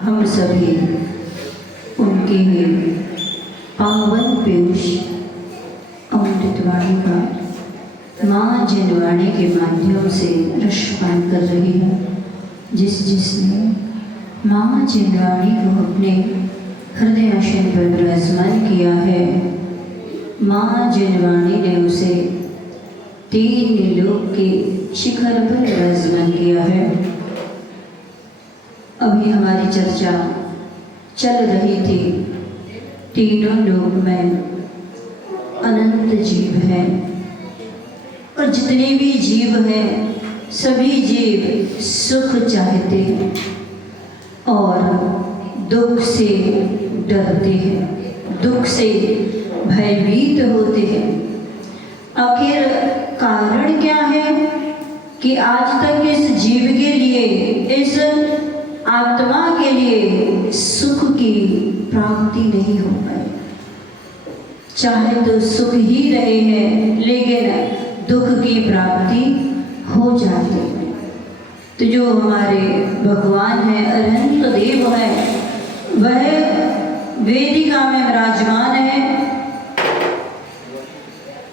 हम सभी उनके ही पावन पीयूष अमृतवाणी का माँ जनवाणी के माध्यम से रसपान कर रहे हैं। जिसने माँ जनवाणी को अपने हृदय आसन पर विराजमान किया है, माँ जनवाणी ने उसे 3 लोक के शिखर पर विराजमान किया है। अभी हमारी चर्चा चल रही थी, तीनों लोक में अनंत जीव हैं और जितने भी जीव हैं सभी जीव सुख चाहते हैं और दुख से डरते हैं, दुख से भयभीत होते हैं। आखिर कारण क्या है कि आज तक इस जीव के लिए, इस आत्मा के लिए सुख की प्राप्ति नहीं हो पाई। चाहे तो सुख ही रहे हैं लेकिन दुख की प्राप्ति हो जाती है। तो जो हमारे भगवान हैं, अनंत देव हैं, वह वेदिका में विराजमान है।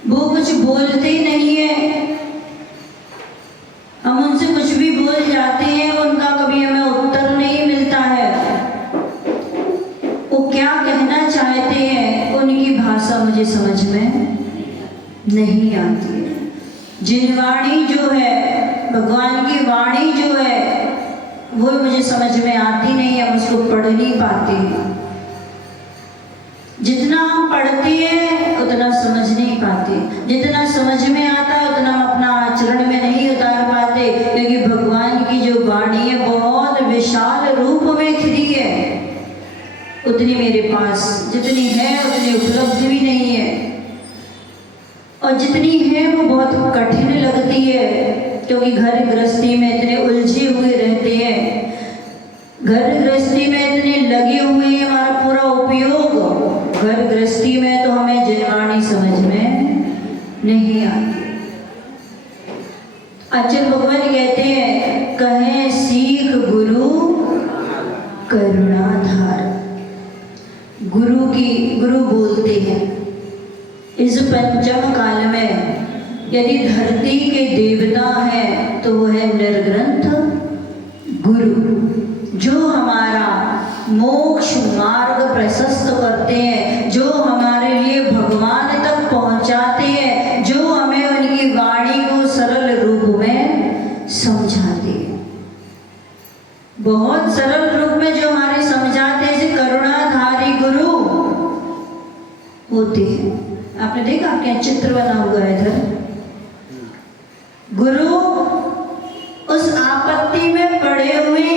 वो कुछ बोलते नहीं है, हम उनसे कुछ भी बोल जाते हैं, उनका कभी हमें उत्तर नहीं मिलता है। वो क्या कहना चाहते हैं उनकी भाषा मुझे समझ में नहीं आती है। जिनवाणी जो है, भगवान की वाणी जो है, वो मुझे समझ में आती नहीं है, हम उसको पढ़ नहीं पाते हैं। जितना हम पढ़ते हैं उतना समझ नहीं पाते, जितना समझ में आता है उतना हम अपना आचरण में नहीं उतार पाते, क्योंकि भगवान की जो वाणी है बहुत विशाल रूप में खिली है। उतनी मेरे पास जितनी है उतनी उपलब्ध भी नहीं है, और जितनी है वो बहुत कठिन लगती है, क्योंकि घर गृहस्थी में इतने उलझे हुए रहते हैं, घर गृहस्थी में इतने लगे हुए हैं। हमारा पूरा उपयोग घर गृहस्थी में, तो हमें जनवाणी समझ में नहीं आती। आचार्य भगवान कहते हैं, कहें सीख गुरु करुणाधार। गुरु बोलते हैं इस पंचम काल में, यदि धरती के देवता हैं तो वो है निर्ग्रंथ गुरु, जो हमारा मोक्ष मार्ग प्रशस्त करते हैं, जो हमारे लिए भगवान तक पहुंचाते हैं, जो हमें उनकी वाणी को सरल रूप में समझाते हैं। बहुत सरल रूप में जो हमारे समझाते हैं, जैसे करुणाधारी गुरु होते हैं। आपने देखा आपके यहाँ चित्र बना हुआ है इधर, गुरु उस आपत्ति में पड़े हुए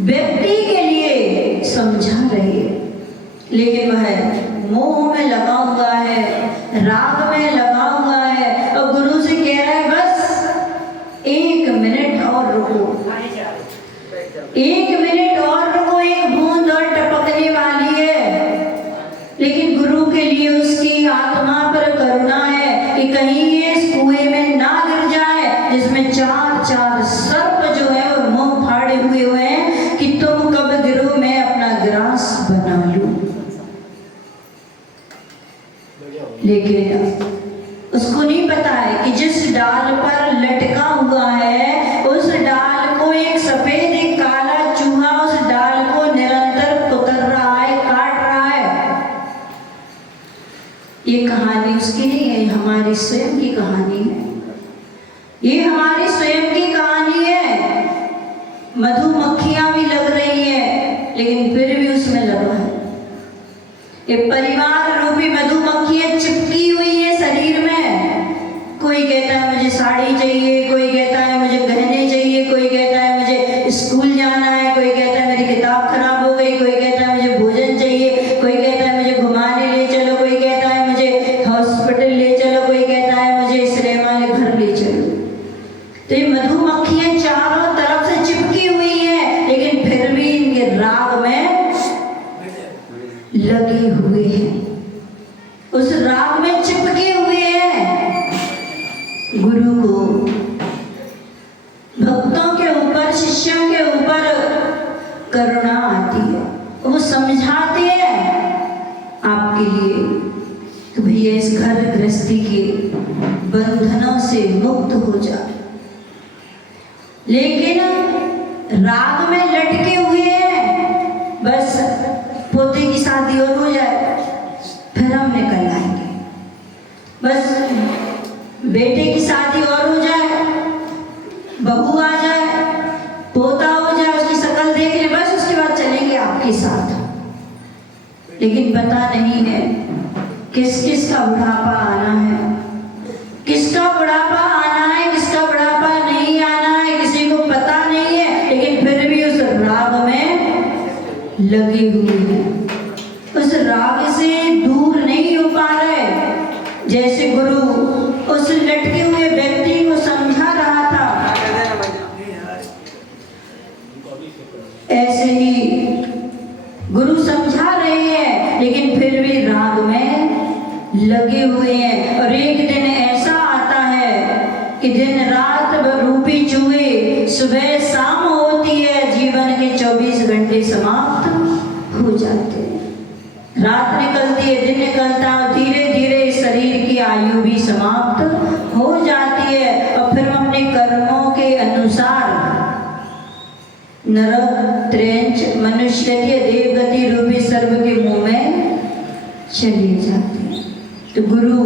व्यक्ति के लिए समझा रहे हैं, लेकिन वह मोह में लगा हुआ है, राग में लगा हुआ है, और गुरु से कह रहा है बस 1 मिनट और रुको, 1 मिनट और रुको, एक बूंद और टपकने वाली है। लेकिन गुरु के लिए उसकी आत्मा पर करुणा है कि कहीं ये इस कुएं में ना गिर जाए, जिसमें 4 सर्प जो है वो मुंह फाड़े हुए हैं कि तुम कब गिरो, मैं अपना ग्रास बना लूं। लेकिन उसको नहीं पता है कि जिस डाल पर लटका हुआ है, उस डाल को एक सफेद एक काला चूहा उस डाल को निरंतर कुतर रहा है, काट रहा है। ये कहानी उसकी नहीं है, हमारी स्वयं की कहानी है। ये हमारी स्वयं की कहानी है। मधुमक्खियां भी लग रही है, लेकिन फिर भी उसमें लगा है। ये परिवार रूपी मधुमक्खियां चिपकी हुई है शरीर में। कोई कहता है मुझे साड़ी चाहिए, कोई कहता है मुझे गहने चाहिए, कोई कहता है मुझे स्कूल जाना है, कोई कहता है मेरी किताब खराब हो गई, कोई कहता है मुझे भोजन चाहिए, कोई कहता है मुझे घुमाने ले चलो, कोई कहता है मुझे हॉस्पिटल ले चलो, कोई कहता है मुझे सिनेमा वाले घर ले चलो। तो ये मधुमक्खियां चारों तरफ से चिपकी हुई हैं, लेकिन फिर भी इनके राग में लगे हुए हैं, उस राग में चिपके हुए हैं। गुरु को, भक्तों के ऊपर, शिष्यों के ऊपर करुणा आती है, वो समझाते हैं आपके लिए कि भैया इस घर गृहस्थी के बंधनों से मुक्त हो जा। लेकिन राग में लटके हुए हैं, बस पोते की शादी और हो जाए फिर हम निकल आएंगे, बस बेटे की शादी और हो जाए, बहू आ जाए, पोता हो जाए, उसकी शक्ल देख ले, बस उसके बाद चलेंगे आपके साथ। लेकिन पता नहीं है किस किस का बुढ़ापा आना है, किसका बुढ़ापा आना है, किसका बुढ़ापा नहीं आना है, किसी को पता नहीं है। लेकिन फिर भी उस राग में लगे हुए हैं, उस राग से दूर नहीं हो पा रहे। जैसे गुरु उस लटके हुए व्यक्ति को समझा रहा था, ऐसे ही गुरु समझा रहे हैं, लेकिन फिर भी राग में लगे हुए हैं। और एक दिन ऐसा आता है कि दिन रात रूपी जुए सुबह शाम होती है, जीवन के 24 घंटे समाप्त हो जाते हैं। रात निकलती है, दिन निकलता है, धीरे धीरे शरीर की आयु भी समाप्त हो जाती है। और फिर हम अपने कर्मों के अनुसार नरक, त्रेंच, मनुष्य गति, देवगति रूपी सर्व के मुंह में चले जाते हैं। तो गुरु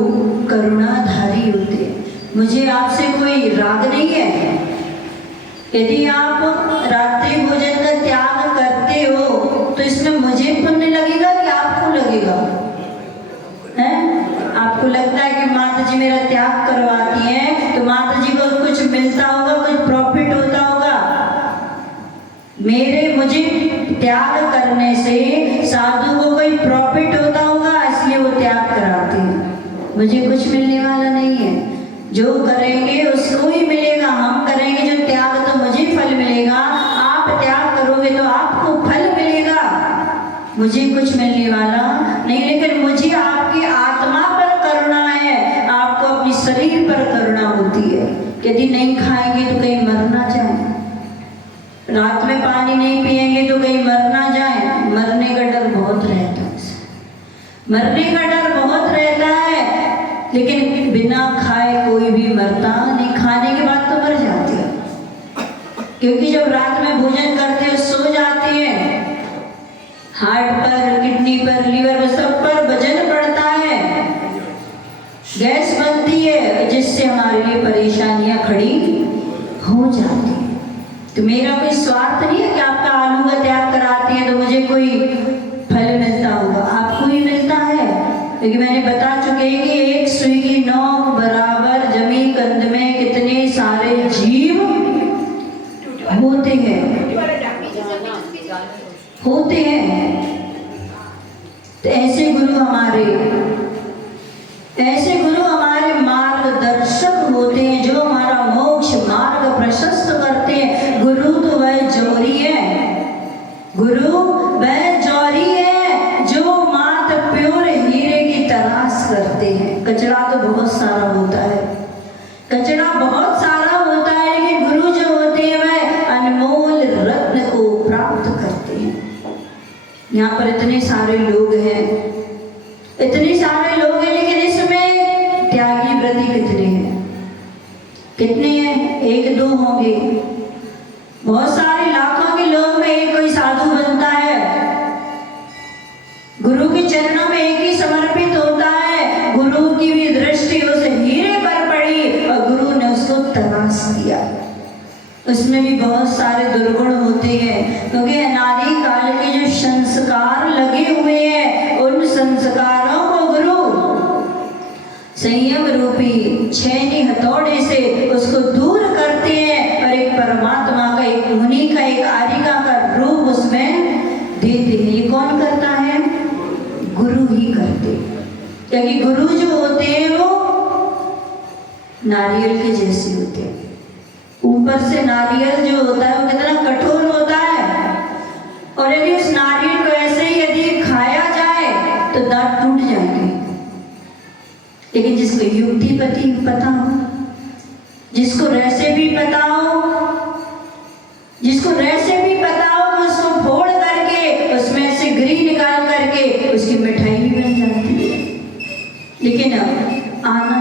करुणाधारी होते हैं। मुझे आपसे कोई राग नहीं है। यदि आप रात्रि भोजन का त्याग करते हो तो इसमें मुझे पुण्य लगेगा कि आपको लगेगा? हैं? आपको लगता है कि माता जी मेरा त्याग करवाती हैं तो माता जी को कुछ मिलता होगा, कुछ प्रॉफिट होता होगा। मुझे त्याग करने से साधु को कोई प्रॉफिट होता होगा, इसलिए वो त्याग कराते हैं। मुझे कुछ मिलने वाला नहीं है, जो करेंगे उसको ही मिलेगा। हम करेंगे जो त्याग तो मुझे फल मिलेगा, आप त्याग करोगे तो आपको फल मिलेगा, मुझे कुछ मिलने वाला नहीं। लेकिन मुझे आपकी आत्मा पर करुणा है, आपको अपनी शरीर पर करुणा होती है। यदि नहीं खाएंगे तो कहीं मर ना जाए, रात में पानी नहीं पिएंगे तो कहीं मर ना जाए। मरने का डर बहुत रहता है, मरने का डर बहुत रहता है। लेकिन बिना खाए कोई भी मरता नहीं, खाने के बाद तो मर जाते हैं। क्योंकि जब रात में भोजन करते हैं सो जाते हैं, हार्ट पर, किडनी पर, लीवर पर, सब पर वजन पड़ता है, गैस बनती है, जिससे हमारे लिए परेशानियां खड़ी हो जाती है। तो मेरा कोई स्वार्थ नहीं है कि आपका आलू का त्याग कराती है तो मुझे कोई फल मिलता होगा, आपको ही मिलता है। क्योंकि मैंने बता चुके हैं कि एक सुई की नोक बराबर जमीन कंद में कितने सारे जीव होते हैं। तो ऐसे गुरु हमारे मार्गदर्शक होते हैं, जो हमारा मोक्ष मार्ग प्रशस्त करते हैं। गुरु तो वह जौहरी है, गुरु वह जौहरी है जो मात प्योर हीरे की तलाश करते हैं। कचरा तो बहुत सारा होता है, कचरा बहुत सारा होता है, लेकिन गुरु जो होते हैं वह अनमोल रत्न को प्राप्त करते हैं। यहाँ पर इतने सारे लोग हैं, लेकिन इसमें त्यागी व्रती कितने हैं? कितने हैं? एक दो होंगे। बहुत सारे लाखों के लोग में एक कोई साधु बनता है, गुरु के चरणों में एक ही समर्पित होता है। गुरु की भी दृष्टि उस हीरे पर पड़ी और गुरु ने उसको तलाश दिया। उसमें भी बहुत सारे दुर्गुण होते हैं, क्योंकि अनादि काल के जो संस्कार लगे हुए हैं उन संस्कारों को गुरु संयम रूपी छैनी हथौड़े से उसको दूर करते हैं और एक परमात्मा का, एक मुनि का, एक आर्यिका का रूप उसमें देते हैं। ये कौन करता है? गुरु ही करते हैं। क्योंकि गुरु जो होते हैं वो नारियल के जैसे होते हैं। ऊपर से नारियल जो होता है वो कितना कठोर होता है, और यदि उस नारियल को ऐसे ही यदि खाया जाए तो दांत टूट जाएंगे। लेकिन जिसको युक्ति पता हो, जिसको रेसिपी पता हो कि उसको फोड़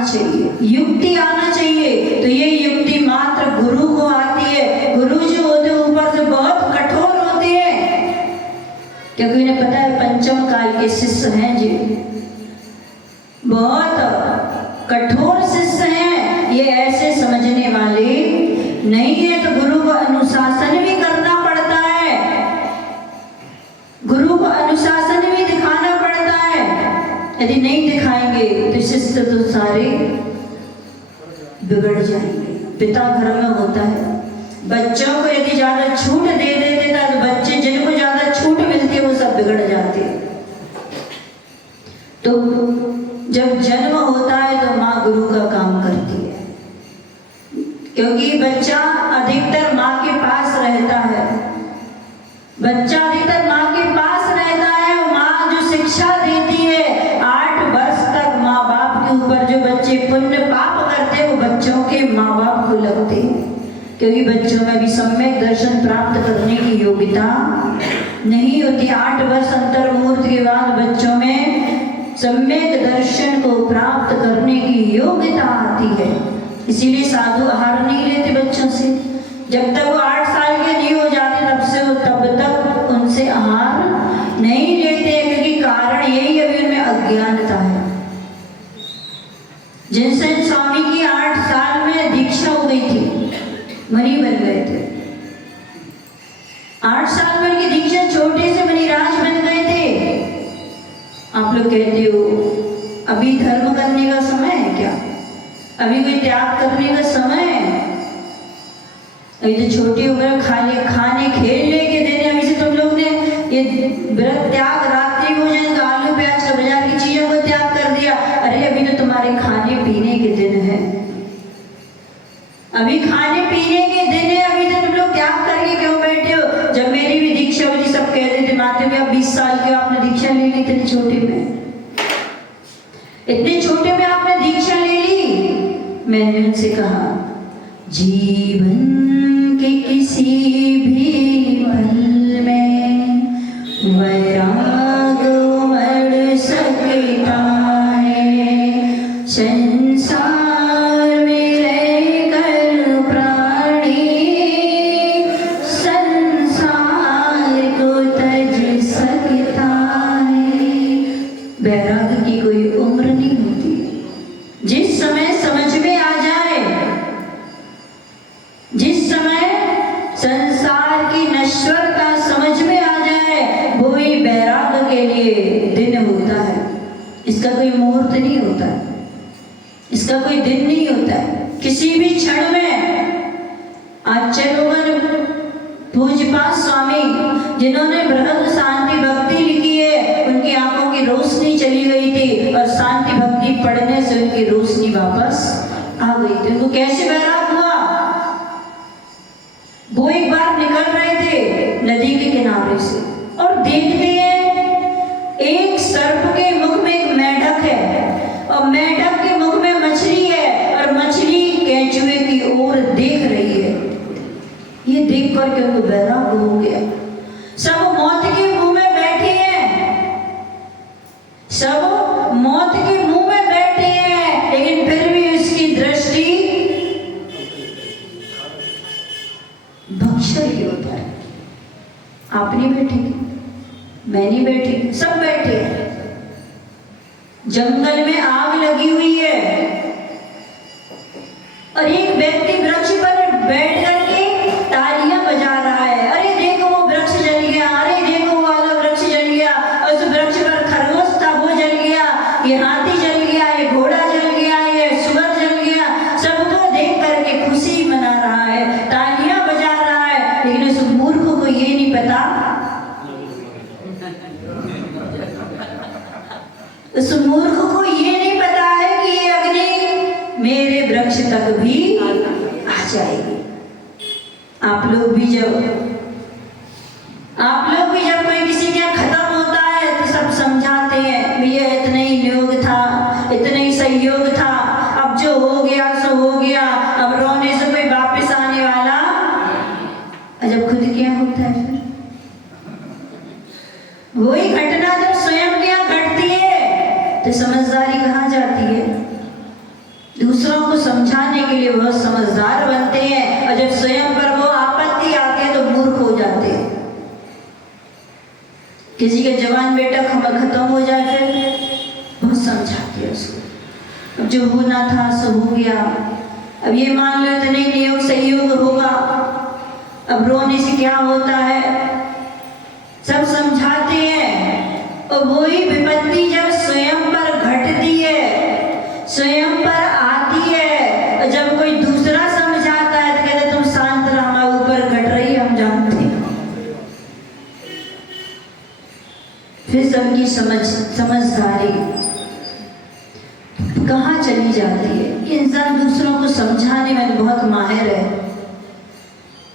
चाहिए, युक्ति आना चाहिए। तो ये युक्ति मात्र गुरु को आती है। गुरु जो होते हैं ऊपर से बहुत कठोर होते हैं, क्योंकि उन्हें पता है पंचम काल के शिष्य हैं जी, बहुत कठोर शिष्य हैं। ये ऐसे समझने वाले नहीं है। तो गुरु को अनुशासन भी करना पड़ता है, गुरु को अनुशासन भी दिखाना पड़ता है। यदि नहीं दिखाएंगे तो शिष्य तो सारे बिगड़ जाएंगे। पिता घर में होता है, बच्चों को यदि ज्यादा छूट दे देता तो बच्चे जिनको ज्यादा छूट मिलती है वो सब बिगड़ जाते हैं। तो जब जन्म होता है तो माँ गुरु का काम करती है, क्योंकि बच्चा अधिकतर माँ के पास रहता है। बच्चा अधिकतर माँ के पास रहता है। माँ जो शिक्षा देती है 8 वर्ष तक माँ बाप के ऊपर जो बच्चे पुण्य पाप करते हैं वो बच्चों के माँ बाप को लगते हैं, क्योंकि बच्चों में भी सम्यक दर्शन प्राप्त करने की योग्यता नहीं होती। 8 वर्ष अंतर्मुहूर्त के बाद बच्चों में सम्यक दर्शन को प्राप्त करने की योग्यता आती है। इसीलिए साधु आहार नहीं लेते बच्चों से। जब तक वो 8 साल के नहीं हो जाते तब तक उनसे आहार नहीं लेते, क्योंकि कारण यही अभी उनमें अज्ञानता है। जिनसे स्वामी की 8 साल में दीक्षा हो गई थी, मणि बन गए थे। 8 साल में उनकी दीक्षा, छोटे से मणिराज बन गए थे। आप लोग कहते हो अभी धर्म करने का समय है क्या? अभी कोई त्याग करने का समय है? अभी तो छोटी उम्र खाने खेलने के देने, अभी से तुम लोग ने ये व्रत त्याग, रात्रि भोजन का, आलू प्याज का, बाजार की चीजों को त्याग कर दिया। अरे अभी तो तुम्हारे खाने पीने के दिन है, अभी खाने पीने के दिन है। अभी तो तुम लोग त्याग करके क्यों बैठे हो? जब मेरी भी दीक्षा हुई सब कहते थे माते में आप 20 साल के आपने दीक्षा ले ली, इतने छोटे में, इतने छोटे में आपने दीक्षा ले ली। मैंने उनसे कहा जीवन के किसी भी पल में वैराग उमड़ सकता है। संसार में रहकर प्राणी संसार को तज सकता है। वैराग की कोई उम्र नहीं होती। जिस समय समझ में आ जाए, जिस समय संसार की नश्वरता समझ में आ जाए, वो ही वैराग के लिए दिन होता है। इसका कोई मुहूर्त नहीं होता है, इसका कोई दिन नहीं होता है। किसी भी क्षण में आज चलोगन पूज्यपाद स्वामी जिन्होंने बृहद शांति भक्ति लिखी है, उनकी आंखों की रोशनी चली गई थी और शांति भक्ति पढ़ने से उनकी रोशनी वापस आ गई थी। उनको कैसे वैराग हुआ? वो एक बार निकल रहे थे नदी के किनारे से और देखते हैं एक सर्प के मुख में एक मेढक है और मेढक के मुख में मछली है और मछली केंचुए की ओर देख रही है। ये देख कर के उनको वैराग हो गया। सब मौत के मुंह में बैठे हैं, सब मौत के मुंह में बैठे हैं, लेकिन फिर भी उसकी दृष्टि भक्षण के ऊपर। आप नहीं बैठेंगे, मैं नहीं बैठी, सब बैठे हैं। जंगल में आग लगी हुई है और एक व्यक्ति वृक्ष पर बैठ करके तालियां बजा रहा है। अरे देखो वो वृक्ष जल गया, अरे देखो वो वाला वृक्ष जल गया, और उस वृक्ष पर खरगोश था वो जल गया, ये हाथी जल गया, ये घोड़ा जल गया, ये सुअर जल गया। सबको देख करके खुशी मना रहा है, तालियां बजा रहा है, लेकिन उस मूर्ख को ये नहीं पता, उस मूर्ख को ये नहीं पता है कि ये अग्नि मेरे वृक्ष तक भी आ जाएगी। आप लोग भी जब कोई किसी का खत्म होता है तो सब समझाते हैं भैया इतना ही योग था, इतना ही सहयोग था, अब जो हो गया सो हो गया, अब रोने से कोई वापस आने वाला। जब खुद क्या होता है फिर वही घटना जब स्वयं क्या घटती है तो समझदारी कहाँ जाती है? दूसरों को समझाने के लिए बहुत समझदार बनते हैं, और जब स्वयं पर वो आपत्ति आती है तो मूर्ख हो जाते हैं। किसी का जवान बेटा खत्म हो जाए फिर बहुत समझाते हैं उसको, अब जो होना था सो हो गया, अब ये मान लो इतने नियोग सहयोग होगा, अब रोने से क्या होता है, सब समझाते हैं। और वही विपत्ति जब स्वयं पर घटती है, स्वयं पर आती है, और जब कोई दूसरा समझाता है तो कहते तुम शांत रहो, हमारे ऊपर घट रही है, हम जानते हैं। फिर सबकी समझदारी कहाँ चली जाती है। इंसान दूसरों को समझाने में बहुत माहिर है,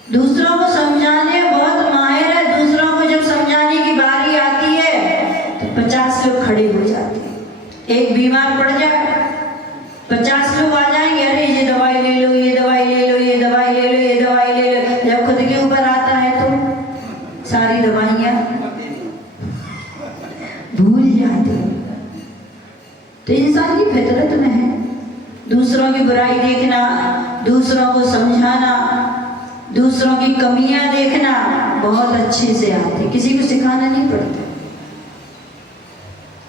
दूसरों को समझाने में बहुत माहिर है। दूसरों को जब समझाने की बारी आती है तो 50 लोग खड़े हो जाते हैं। एक बीमार पड़ जाए 50 लोग आ जाएंगे, अरे ये दवाई ले लो, ये दवाई ले लो, ये दवाई ले लो, ये दवाई ले लो। जब खुद के ऊपर आता है तो सारी दवाइयाँ भूल जाते हैं। तो इंसान की फितरत में है दूसरों की बुराई देखना, दूसरों को समझाना, दूसरों की कमियां देखना बहुत अच्छे से आते, किसी को सिखाना नहीं पड़ता,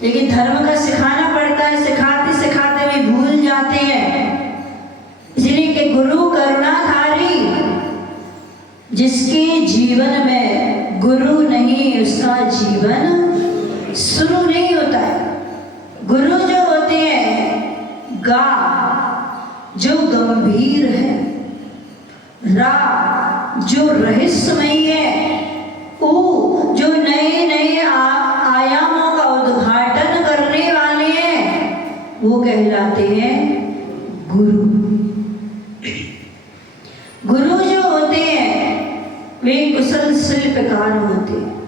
लेकिन धर्म का सिखाना पड़ता है। सिखाते सिखाते भी भूल जाते हैं। इसलिए कि गुरु करुणाधारी, जिसके जीवन में गुरु नहीं उसका जीवन शुरू नहीं होता है। गुरु जो होते हैं, गा जो गंभीर है, रा जो रहस्यमयी है, ऊ जो नए नए आयामों का उद्घाटन करने वाले हैं, वो कहलाते हैं गुरु। गुरु जो होते हैं वे कुशल शिल्पकार होते हैं।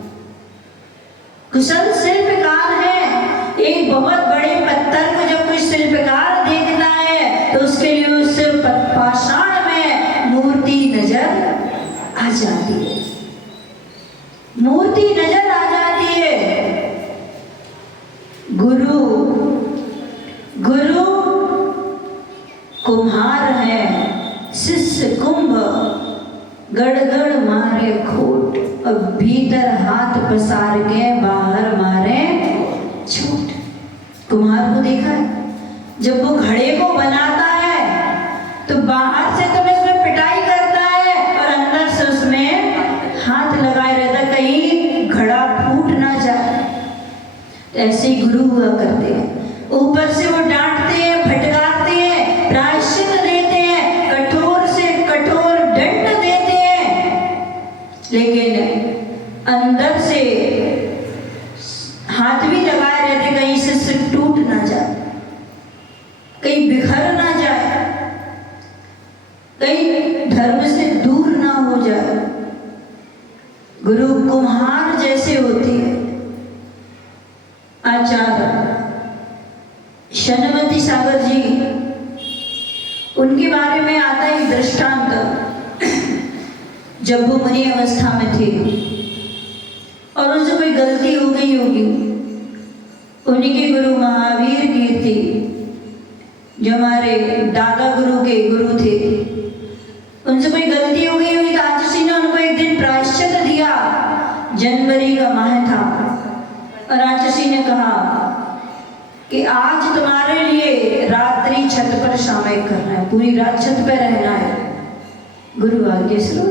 कुशल शिल्पकार है। एक बहुत बड़े पत्थर को जब कोई शिल्पकार देखता है तो उसके लिए उससे पाषाण में मूर्ति नजर आ जाती है, मूर्ति नजर आ जाती है। गुरु गुरु कुम्हार है, शिष्य कुंभ, गड़गड़ मारे खोट, और भीतर हाथ पसार के बाहर मारे छूट। कुम्हार को देखा है, जब वो घड़े को बनाता है तो बाहर से तो उसमें पिटाई करता है और अंदर से उसमें हाथ लगाए रहता है, कहीं घड़ा फूट ना जाए। ऐसे ही गुरु हुआ करते हैं। ऊपर से वो डांटते हैं, फटकारते हैं, प्रायश्चित देते हैं, कठोर से कठोर दंड देते हैं, लेकिन अंदर से हाथ भी लगाए रहते, कहीं से टूट ना जाए, कहीं बिखर ना जाए, कहीं धर्म से दूर ना हो जाए। गुरु कुम्हार जैसे होते हैं। आचार्य शनमती सागर जी, उनके बारे में आता है दृष्टांत। जब वो मुनि अवस्था में थे और उनसे कोई गलती हो गई होगी, उन्हीं के गुरु महावीर कीर्ति जो हमारे दादा गुरु के गुरु थे, उनसे कोई गलती हो गई होगी तो आचार्य ने उनको एक दिन प्रायश्चित दिया। जनवरी का माह था और आचार्य ने कहा कि आज तुम्हारे लिए रात्रि छत पर सामयिक करना है, पूरी रात छत पर रहना है। गुरु आगे सुनो,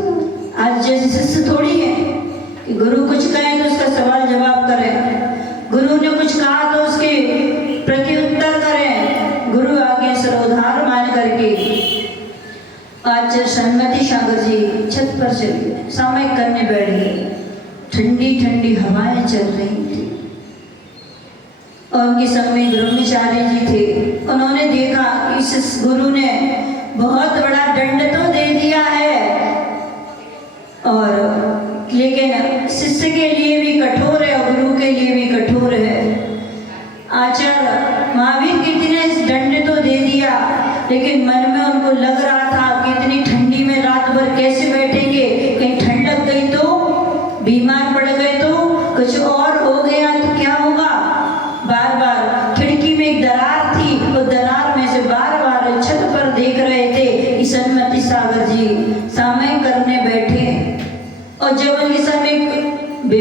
आज जैसे शिष्य थोड़ी है कि गुरु कुछ कहे तो उसका सवाल जवाब करें, गुरु ने कुछ कहा तो उसके प्रति उत्तर करें। गुरु आगे सरोधार मान करके आचार्य शनमती सागर जी छत पर चले गए, सामयिक करने बैठ गए। ठंडी ठंडी हवाएं चल रही थी और उनके संग में ब्रह्मचारी जी थे। उन्होंने देखा कि इस गुरु ने बहुत बड़ा दंड तो दे दिया है, और लेकिन शिष्य के लिए भी कठोर है और गुरु के लिए भी कठोर है। आचार्य महावीर कीर्ति ने इस दंड तो दे दिया, लेकिन मन में उनको लग रहा था कि इतनी ठंडी में रात भर कैसे बैठेंगे, कहीं ठंड लग गई तो, बीमार पड़ गए तो, कुछ और हो गया तो क्या होगा। बार बार खिड़की में एक दरार थी, वो दरार में से बार बार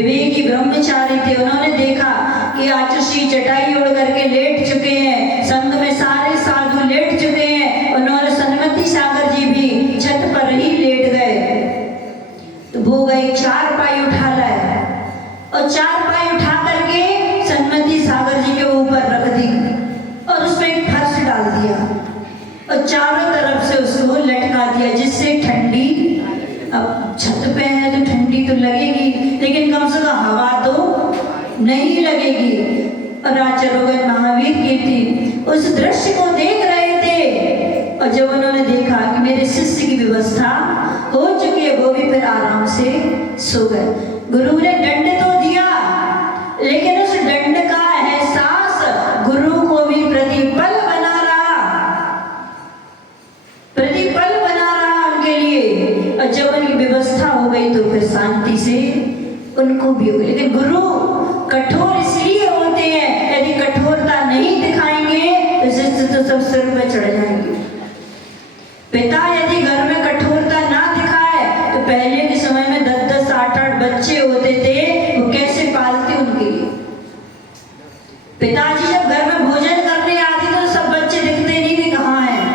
विवेकी ब्रह्मचारी थे, उन्होंने देखा कि आचुषी चटाई ओढ़ करके लेट चुके हैं, संग में सारे साधु लेट चुके हैं, उन्होंने सन्मति सागर जी भी छत पर ही लेट गए। तो वो गई चारपाई उठा लाए और चारपाई उठा करके सन्मति सागर जी के ऊपर रख दी और उसमें एक फर्श डाल दिया और चारों तरफ से उसको लटका दिया, जिससे ठंडी, अब छत पे है तो ठंडी तो लगेगी लेकिन कम से कम हवा तो नहीं लगेगी। और आचार्य महावीर कीर्ति उस दृश्य को देख रहे थे और जब उन्होंने देखा कि मेरे शिष्य की व्यवस्था हो चुकी है, वो भी फिर आराम से सो गए। गुरु ने दंड तो दिया लेकिन उस दंड का एहसास गुरु को भी प्रतिपल बना रहा, प्रतिपल बना रहा उनके लिए। और जब उनकी व्यवस्था हो गई तो फिर शांति से उनको भी हो गई। लेकिन गुरु कठोर इसलिए होते हैं, यदि कठोरता नहीं दिखाएंगे तो शिष्य तो सब सिर पे चढ़ जाएंगे। पिता यदि घर में कठोरता ना दिखाए तो पहले के समय में 10-10, 8-8 बच्चे होते थे, वो कैसे पालते उनके लिए। पिताजी जब घर में भोजन करने आते तो सब बच्चे दिखते नहीं थे कहाँ हैं,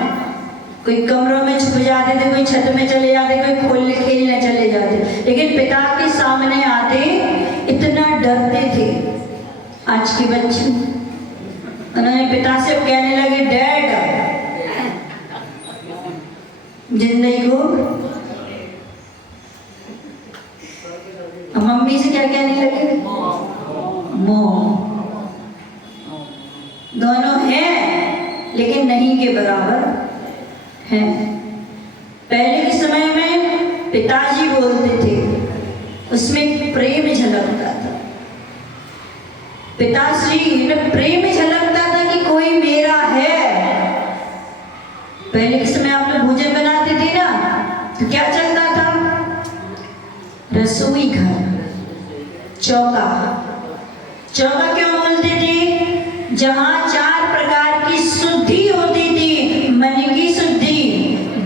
कोई कमरों में छुप जाते थे, कोई छत में चले जाते, कोई खोलने खेलने चले जाते, लेकिन पिता के सामने आते इतना डरते थे। आज के बच्चे उन्होंने पिता से कहने लगे डैड, जिंदगी को, मम्मी से क्या कहने लगे मोह। दोनों हैं लेकिन नहीं के बराबर हैं। पहले के समय में पिताजी बोलते थे, उसमें प्रेम झलकता था, पिताश्री में प्रेम झलकता था कि कोई मेरा है। पहले के समय आप लोग भोजन बनाते थे ना तो क्या चलता था, रसोई घर, चौका। चौका क्यों बोलते थे, जहां 4 प्रकार की शुद्धि होती थी, मन की शुद्धि,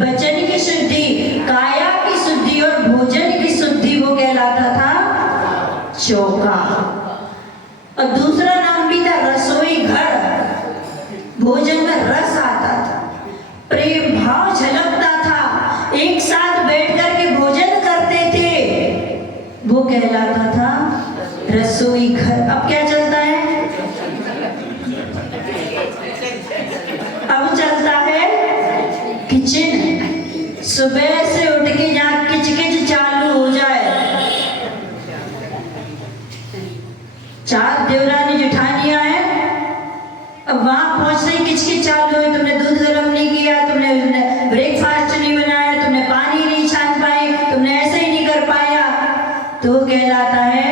वचन की शुद्धि, काया की शुद्धि और भोजन की शुद्धि, वो कहलाता था चौका। और दूसरा नाम भी था रसोई घर, भोजन में रस आता था, प्रेम भाव झलकता था, एक साथ बैठ कर के भोजन करते थे, वो कहलाता था रसोई घर। अब क्या चलता है, अब चलता है किचन। सुबह से उठ के जहाँ किचकिच चालू हो जाए, 4 देवरानी जेठानियां हैं, अब वहां पहुंचते ही किचकिच चालू है, तुमने दूध गर्म नहीं किया, तुमने ब्रेकफास्ट नहीं बनाया, तुमने पानी नहीं छान पाए, तुमने ऐसे ही नहीं कर पाया, तो कहलाता है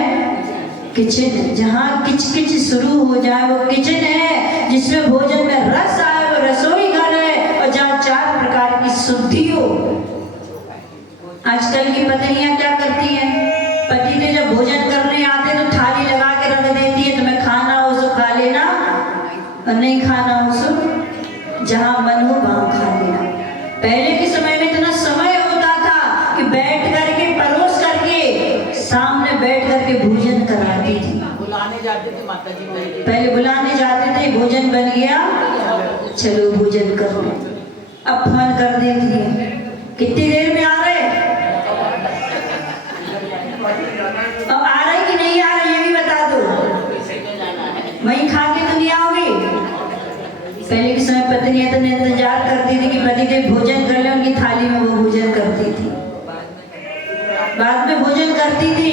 किचन। जहाँ किचकिच शुरू हो जाए वो किचन है, जिसमें भोजन में रस आए वो रसोई घर है, और जहाँ 4 प्रकार की शुद्धि हो। आजकल की पत्नियां क्या करती हैं, पति ने जब भोजन करने आते तो थाली लगा के रख देती है, तुम्हें खाना हो सो खा लेना और नहीं खाना हो सो जहाँ मन हो वहां खा लेना। पहले के समय में इतना समय होता था कि बैठ करके परोस करके सामने बैठ करके भोजन कराती थी। बुलाने जाते थे माता जी, पहले बुलाने जाते थे, भोजन बन गया चलो भोजन कर लो। अब फोन कर देती है, कितनी देर में आ रहे, अब आ रहे कि नहीं आ रहे ये भी बता दो, वहीं खा के तो नहीं आओगे। पहले के समय पत्नियां तो इंतजार करती थी कि पति देव भोजन कर ले, उनकी थाली में वो भोजन करती थी, बाद में भोजन करती थी।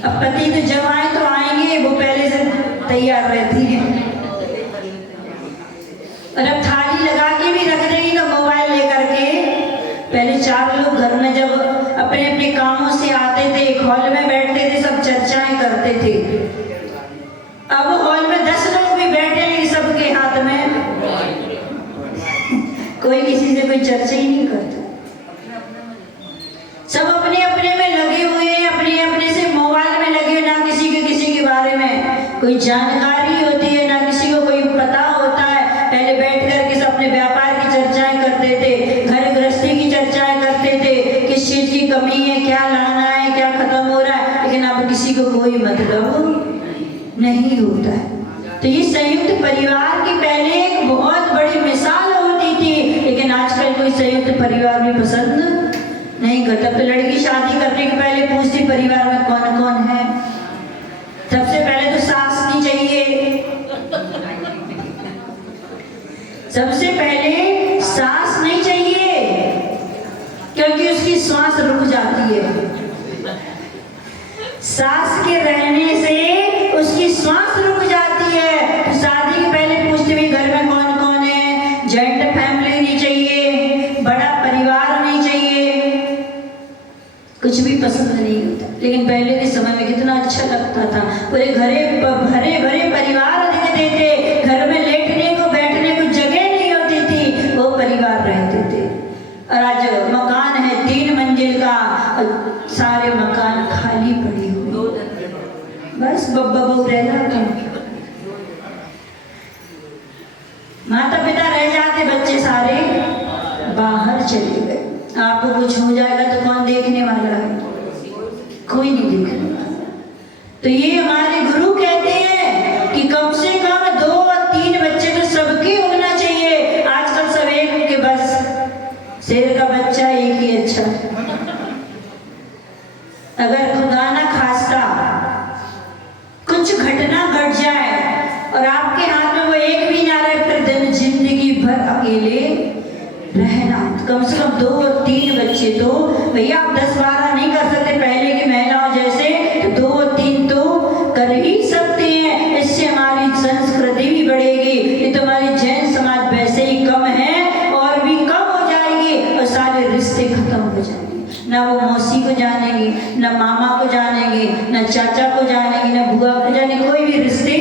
अब पति तो जब आए तो आएंगे, वो पहले से तैयार रहती है। और अब थाली लगा के भी रख देगी तो मोबाइल लेकर के, पहले 4 लोग घर में जब अपने अपने कामों से आते थे, एक हॉल में बैठते थे, सब चर्चाएं करते थे। अब हॉल में 10 लोग भी बैठे नहीं, सबके हाथ में कोई किसी से कोई चर्चा ही नहीं करता, सब अपने अपने में लगे हुए हैं, अपने अपने से मोबाइल में लगे, ना किसी के किसी के बारे में कोई जानकारी होती है, ना किसी को कोई पता होता है। पहले बैठ कर के सब अपने व्यापार की चर्चाएं करते थे, घर गृहस्थी की चर्चाएं करते थे, किस चीज की कमी है, क्या लाना है, क्या खत्म हो रहा है, लेकिन अब किसी को कोई कोई मतलब नहीं होता है। तो ये संयुक्त परिवार की पहले एक बहुत बड़ी मिसाल होती थी, लेकिन आजकल कोई संयुक्त परिवार भी पसंद नहीं करता। तो लड़की शादी करने के पहले पूछती परिवार में कौन कौन है। सबसे पहले तो सास नहीं चाहिए, सबसे पहले सास नहीं चाहिए, क्योंकि उसकी सांस रुक जाती है। सास के रहने से उसकी सांस रुक जाती है। तो शादी के पहले पूछते भी घर में कौन कौन है, जॉइंट फैमिली नहीं चाहिए, बड़ा परिवार नहीं चाहिए, कुछ भी पसंद नहीं होता। लेकिन पहले के समय में कितना अच्छा लगता था, पूरे घरे भरे भरे परिवार दिखते थे, घर में लेटने को बैठने को जगह नहीं होती थी, वो परिवार रहते थे। और आज मकान है 3 मंजिल का, सारे मकान खाली पड़ी हुई, बस बब्बा बहू रहना था, माता पिता रह जाते, बच्चे सारे बाहर चले गए। आपको कुछ हो जाएगा तो कौन देखने वाला है, कोई नहीं देखने वाला। तो ये हमारे गुरु कहते हैं कि कम से कम 2 और 3 बच्चे तो सबके होना चाहिए। आजकल सब एक के बस शेर का बच्चा एक ही अच्छा। अगर खुदा ना खास्ता कुछ घटना घट जाए और आपके हाथ में वो एक भी ना रहे, फिर दिन जिंदगी भर अकेले रहना। कम से कम 2 और 3 बच्चे तो भैया, आप 10-12 नहीं कर सकते पहले की महिलाओं जैसे, तो 2 और 3 तो कर ही सकते हैं। इससे हमारी संस्कृति भी बढ़ेगी। ये तो हमारी जैन समाज वैसे ही कम है और भी कम हो जाएगी, और सारे रिश्ते खत्म हो जाएंगे। ना वो मौसी को जानेंगे, ना मामा को जानेंगे, ना चाचा को जानेंगे, ना बुआ को जानेंगे, कोई भी रिश्ते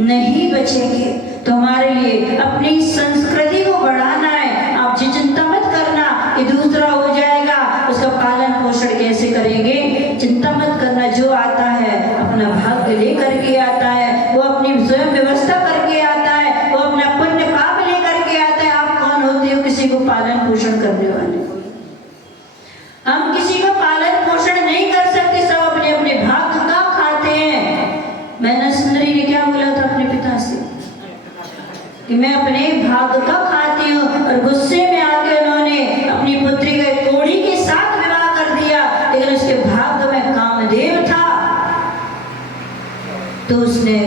नहीं बचेंगे। तो हमारे लिए अपनी संस्कृति को बढ़ाना है। आप जी चिंता मत करना कि दूसरा हो जाएगा, उसका पालन पोषण कैसे करेंगे, चिंता मत करना। जो आता है अपना भाग्य लेकर के आता है, वो अपनी स्वयं व्यवस्था करके आता है, वो अपना पुण्य पाप लेकर के आता है। आप कौन होते हो किसी को पालन पोषण करने वाले? हम किसी को पालन पोषण नहीं कर सकते, सब अपने अपने भाग्य का खाते हैं। मैंने सुंदरी ने क्या बोला था अपने पिता से कि मैं अपने भाग्य का खाती हूँ, और गुस्से में आके उन्होंने अपनी पुत्री के कोड़ी के साथ विवाह कर दिया। लेकिन उसके भाग्य में कामदेव था, तो उसने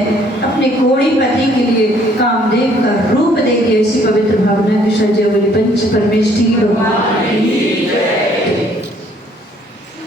अपने कोड़ी पति के लिए कामदेव का रूप दे दिया। इसी पवित्र भावना की सज्जा बोली पंच परमेष्ठी भगवान